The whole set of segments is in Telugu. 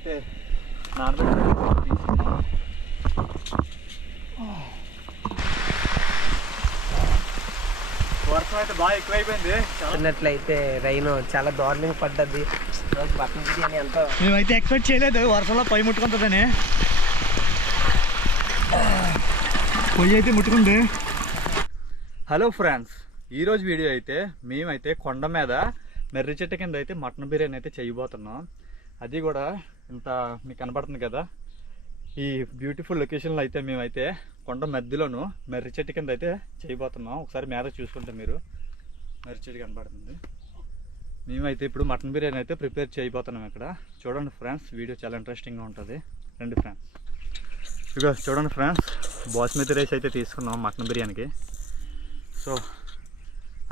అయితే నానబెట్టి వర్షం అయితే బాగా ఎక్కువైపోయింది. చూసినట్లయితే రైన్ చాలా దారుణంగా పడ్డది. రోజు మటన్ బిర్యానీ ఎంతో మేమైతే ఎక్స్పెక్ట్ చేయలేదు వర్షంలో పొయ్యి ముట్టుకుంటుందని. పొయ్యి అయితే ముట్టుకుంది. హలో ఫ్రెండ్స్, ఈరోజు వీడియో అయితే మేమైతే కొండ మీద మెర్రి చెట్టు కింద అయితే మటన్ బిర్యానీ అయితే చేయబోతున్నాం. అది కూడా ఇంత మీకు కనబడుతుంది కదా, ఈ బ్యూటిఫుల్ లొకేషన్లో అయితే మేమైతే కొండ మధ్యలోను మెర్రి చెట్టు కింద అయితే చేయబోతున్నాం. ఒకసారి మీద చూసుకుంటే మీరు మెర్రి చెట్టు కనబడుతుంది. మేమైతే ఇప్పుడు మటన్ బిర్యానీ అయితే ప్రిపేర్ చేయబోతున్నాం. ఇక్కడ చూడండి ఫ్రెండ్స్, వీడియో చాలా ఇంట్రెస్టింగ్గా ఉంటుంది. రండి ఫ్రెండ్స్. ఇక చూడండి ఫ్రెండ్స్, బాస్మతి రైస్ అయితే తీసుకున్నాం మటన్ బిర్యానీకి. సో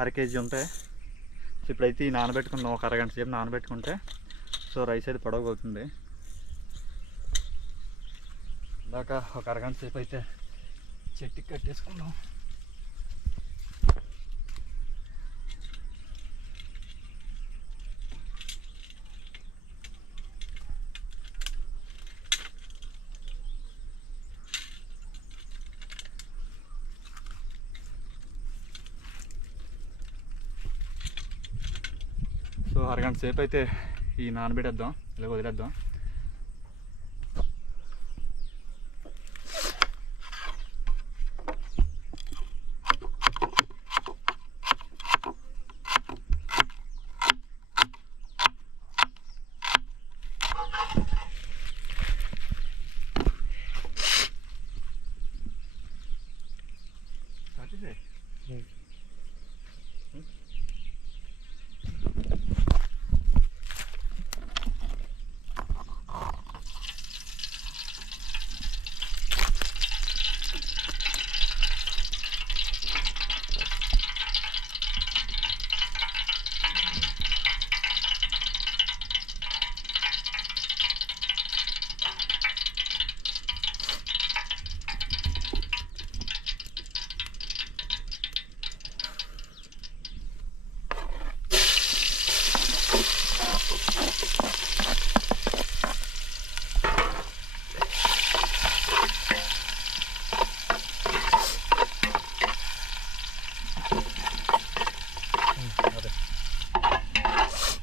1/2 kg ఉంటాయి. సో ఇప్పుడైతే ఈ నానబెట్టుకున్నాం, ఒక అరగంట సేపు నానబెట్టుకుంటే సో రైస్ అయితే పొడవుగా అవుతుంది. ఇందాక ఒక అరగంట సేపు అయితే చెట్టుకి కట్టేసుకున్నాం. సో అరగంట సేపు అయితే ఈ నానబెట్టేద్దాం, ఇలా వదిలేద్దాం.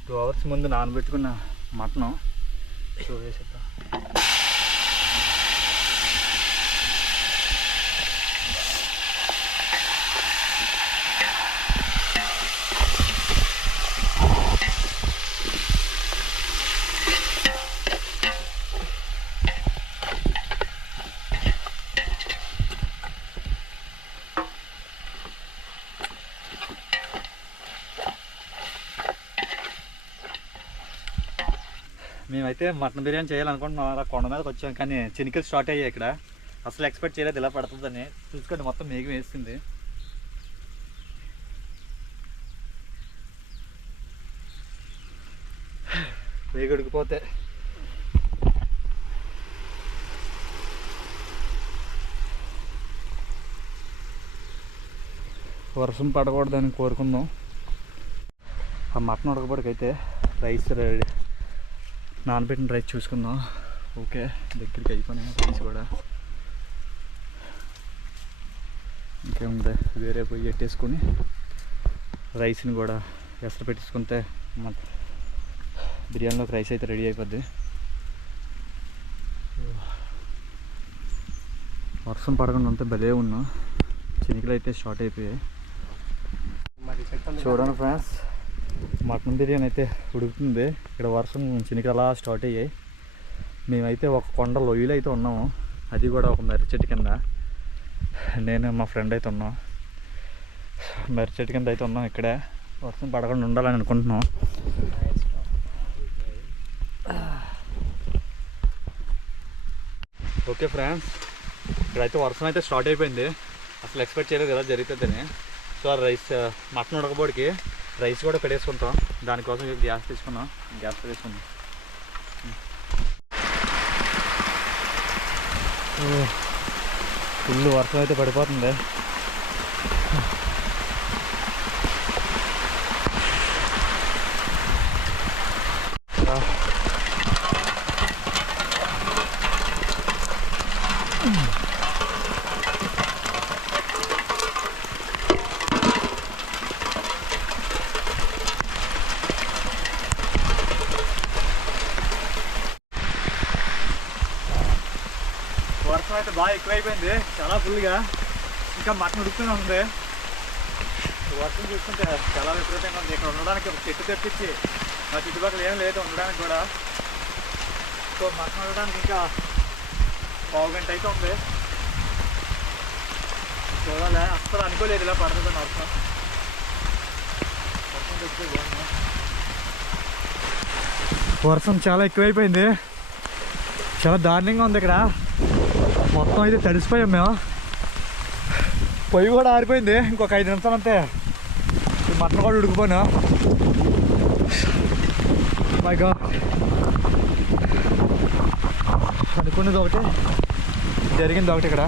టూ అవర్స్ ముందు నానబెట్టుకున్న మటను వేసేద్దాం. మేమైతే మటన్ బిర్యానీ చేయాలనుకుంటున్నాం. అలా కొండ మీదకి వచ్చాం, కానీ చినికలు స్టార్ట్ అయ్యాయి ఇక్కడ. అసలు ఎక్స్పెక్ట్ చేయలేదు ఇలా పడుతుందని. చూసుకోండి, మొత్తం మేఘం వేసింది. వేగుడికిపోతే వర్షం పడకూడదని కోరుకుందాం. ఆ మటన్ ఉడకబడికైతే రైస్ రెడీ, నానబెట్టిన రైస్ చూసుకుందాం. ఓకే, దగ్గరికి అయిపోయినాయి రైస్ కూడా. ఇంకేముంది, వేరే పొయ్యి పెట్టేసుకొని రైస్ని కూడా ఎసరు పెట్టేసుకుంటే మన బిర్యానీలోకి రైస్ అయితే రెడీ అయిపోద్ది. వర్షం పడకుండా ఉంటే భలే ఉన్నా. చినికలు అయితే స్టార్ట్ అయిపోయాయి. చూడండి ఫ్రెండ్స్, మటన్ బిర్యానీ అయితే ఉడుకుతుంది. ఇక్కడ వర్షం చినికలు అలా స్టార్ట్ అయ్యాయి. మేమైతే ఒక కొండ లొయ్యలు అయితే ఉన్నాము, అది కూడా ఒక మెర్రి చెట్టు కింద. నేను మా ఫ్రెండ్ అయితే ఉన్నాం, మెర్రి చెట్టు కింద అయితే ఉన్నాం. ఇక్కడే వర్షం పడకుండా ఉండాలని అనుకుంటున్నాం. ఓకే ఫ్రెండ్స్, ఇక్కడైతే వర్షం అయితే స్టార్ట్ అయిపోయింది. అసలు ఎక్స్పెక్ట్ చేయలేదు కదా జరుగుతుందని. సో రైస్ మటన్ ఉడకబోడికి రైస్ కూడా పెట్టేసుకుంటాం. దానికోసం గ్యాస్ తీసుకున్నాం, గ్యాస్ పెట్టేసుకున్నాం. ఫుల్ వర్షం అయితే పడిపోతుంది. వర్షం అయితే బాగా ఎక్కువైపోయింది, చాలా ఫుల్గా. ఇంకా మటన్ ఉడుకుతూనే ఉంది. వర్షం చూసుకుంటే చాలా విపరీతంగా ఉంది. ఇక్కడ ఉండడానికి ఒక చెట్టు తెప్పించి మా చుట్టుపక్కల ఏం లేదు ఉండడానికి కూడా. సో మటన్ ఉండడానికి ఇంకా పావు గంట అయితే ఉంది. చూడాలి, అస్సలు అనుకోలేదు ఇలా పడుతుందని వర్షం. వర్షం తెచ్చితే బాగుంది. వర్షం చాలా ఎక్కువైపోయింది, చాలా దారుణంగా ఉంది. ఇక్కడ మొత్తం అయితే తడిసిపోయాం మేము. పొయ్యి కూడా ఆరిపోయింది. ఇంకొక 5 నిమిషాలు అంతే ఈ మటన్ కూడా ఉడికిపోయాను. మై గాడ్, అనుకున్నది ఒకటి, జరిగింది ఒకటి. ఇక్కడ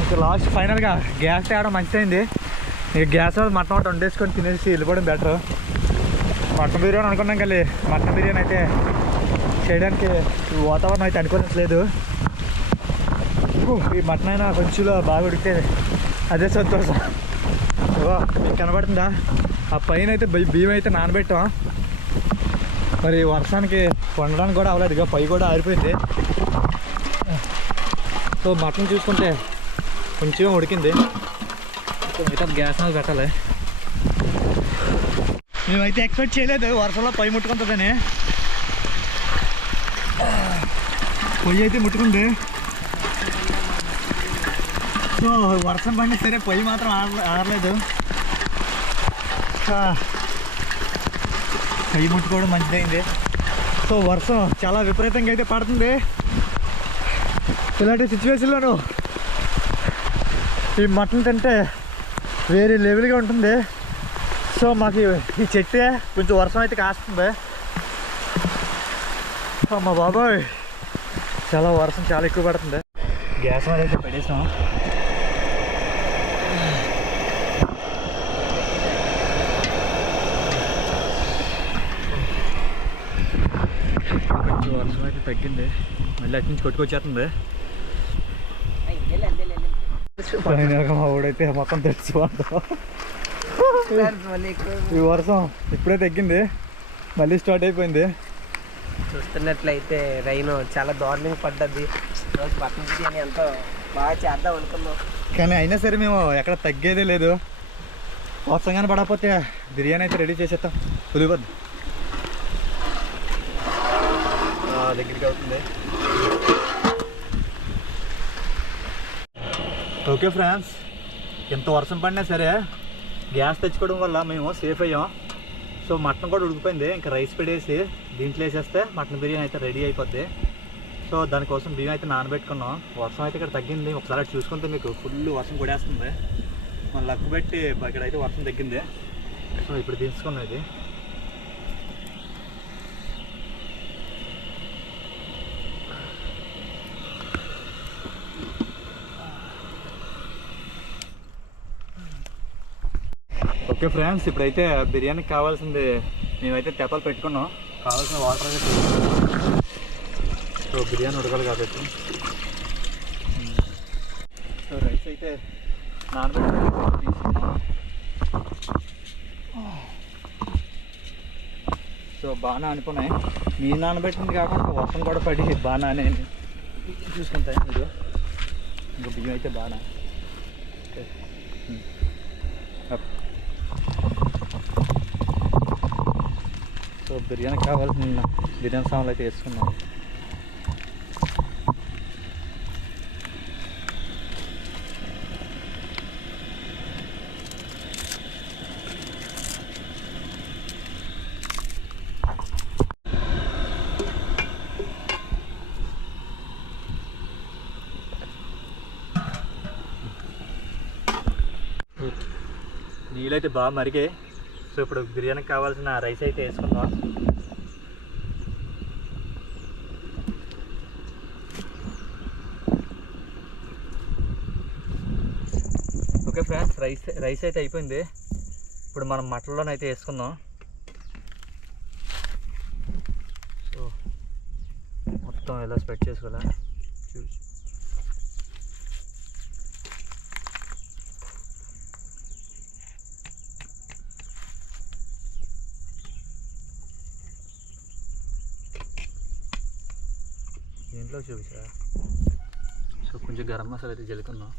ఇంకా లాస్ట్ ఫైనల్గా గ్యాస్ తేవడం మంచిదైంది. ఇక గ్యాస్ మటన్ ఒకటి వండేసుకొని తినేసి వెళ్ళిపోవడం బెటర్. మటన్ బిర్యానీ అనుకున్నాం కానీ మటన్ బిర్యానీ అయితే చేయడానికి వాతావరణం అయితే అనుకోవట్లేదు. ఈ మటన్ అయినా కొంచెంలో బాగా ఉడికితే అదే సంతోషం. మీకు కనబడుతుందా? ఆ పైన అయితే బియ్యం అయితే నానబెట్టాం. మరి వర్షానికి వండడానికి కూడా అవ్వలేదు, ఇక పై కూడా ఆరిపోయింది. సో మటన్ చూసుకుంటే కొంచెం ఉడికింది, మిగతా గ్యాస్ మీద పెట్టాలి. మేమైతే ఎక్స్పెక్ట్ చేయలేదు వర్షంలో పొయ్యి ముట్టుకుంటుందని. పొయ్యి అయితే ముట్టుకుంది. సో వర్షం పడినా సరే పొయ్యి మాత్రం ఆరలేదు. పొయ్యి ముట్టుకోవడం మంచిదైంది. సో వర్షం చాలా విపరీతంగా అయితే పడుతుంది. ఇలాంటి సిచ్యువేషన్లోనూ ఈ మటన్ తింటే వేరే లెవెల్గా ఉంటుంది. సో మాకు ఈ చెట్టే కొంచెం వర్షం అయితే కాస్తుంది. మా బాబాయ్, చాలా వర్షం చాలా ఎక్కువ పడుతుంది. గ్యాస్ మీద అయితే పెట్టేసాం. కొంచెం వర్షం అయితే తగ్గింది, మళ్ళీ అటు నుంచి కొట్టుకొచ్చేస్తుంది. మా ఊడైతే మొత్తం తెచ్చిపోతాం. ఈ వర్షం ఇప్పుడే తగ్గింది, మళ్ళీ స్టార్ట్ అయిపోయింది. చూస్తున్నట్లయితే రైన్ చాలా దారుణంగా పడ్డది. రోజు మటన్ బిర్యానీ ఎంతో బాగా చేద్దాం అనుకున్నాం, కానీ అయినా సరే మేము ఎక్కడ తగ్గేదే లేదు. వర్షంగానే పడకపోతే బిర్యానీ అయితే రెడీ చేసేస్తాం. కుదిరిపోద్ది, దగ్గరికి అవుతుంది. ఓకే ఫ్రెండ్స్, ఎంత వర్షం పడినా సరే గ్యాస్ తెచ్చుకోవడం వల్ల మేము సేఫ్ అయ్యాం. సో మటన్ కూడా ఉడికిపోయింది. ఇంకా రైస్ పెట్టేసి దీంట్లో వేసేస్తే మటన్ బిర్యానీ అయితే రెడీ అయిపోద్ది. సో దానికోసం బియ్యం అయితే నానబెట్టుకున్నాం. వర్షం అయితే ఇక్కడ తగ్గింది. ఒకసారి అటు చూసుకుంటే మీకు ఫుల్ వర్షం కొడేస్తుంది. మన లక్కు పెట్టి ఇక్కడైతే వర్షం తగ్గింది. సో ఇప్పుడు తీసుకున్నాం ఇది. ఓకే ఫ్రెండ్స్, ఇప్పుడైతే బిర్యానీకి కావాల్సింది మేమైతే తెప్పలు పెట్టుకున్నాం. కావాల్సిన వాటర్ అయితే సో బిర్యానీ ఉడకాలి కాబట్టి. సో రైస్ అయితే నానబెట్టి సో బాగా నానిపోయినాయి. మీ నానబెట్టింది కాకుండా వర్షం కూడా పడి బాగా నానే చూసుకుంటాయి మీరు. ఇంకా బియ్యం అయితే బాగా సో బిర్యానీ కావాల్సిన బిర్యానీ సామాన్లు అయితే వేసుకున్నాం. నీళ్ళైతే బాగా మరిగాయి. సో ఇప్పుడు బిర్యానీకి కావాల్సిన రైస్ అయితే వేసుకుందాం. ఓకే ఫ్రెండ్స్, రైస్ అయితే అయిపోయింది. ఇప్పుడు మనం మటన్లోనైతే వేసుకుందాం. సో మొత్తం ఇలా స్ప్రెడ్ చేసుకోవాలా. దీంట్లో చూపించా. సో కొంచెం గరం మసాలా అయితే జల్లుకుందాం.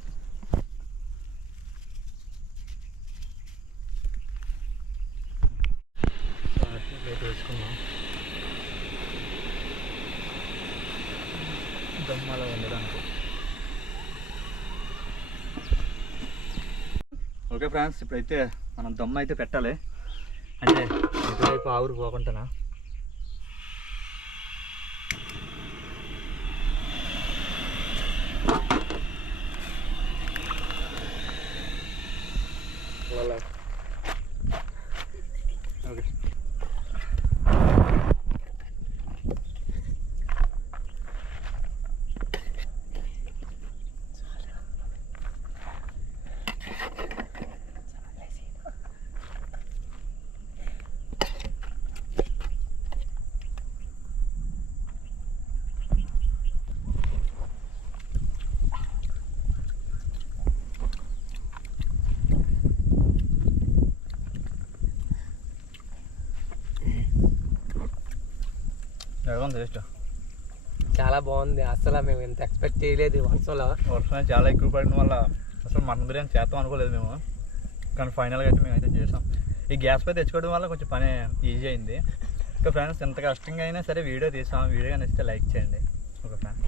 అయితే వేసుకుందాం. దమ్మాలో ఉండడానికి. ఓకే ఫ్రెండ్స్, ఇప్పుడైతే మనం దమ్ అయితే పెట్టాలి. అంటే ఇటువైపు ఆవురు పోకుంటానా. ఓకే టేస్ట్ చాలా బాగుంది. అసలు మేము ఇంత ఎక్స్పెక్ట్ చేయలేదు. వర్షం చాలా ఎక్కువ పడిన వల్ల అసలు మటన్ బిర్యానీ చేస్తాం అనుకోలేదు మేము. కానీ ఫైనల్గా అయితే మేమైతే చేసాం. ఈ గ్యాస్ పై తెచ్చుకోవడం వల్ల కొంచెం పని ఈజీ అయింది. ఇంకా ఫ్రెండ్స్, ఎంత కష్టంగా అయినా సరే వీడియో తీసాం. వీడియో నచ్చితే లైక్ చేయండి. Okay friends.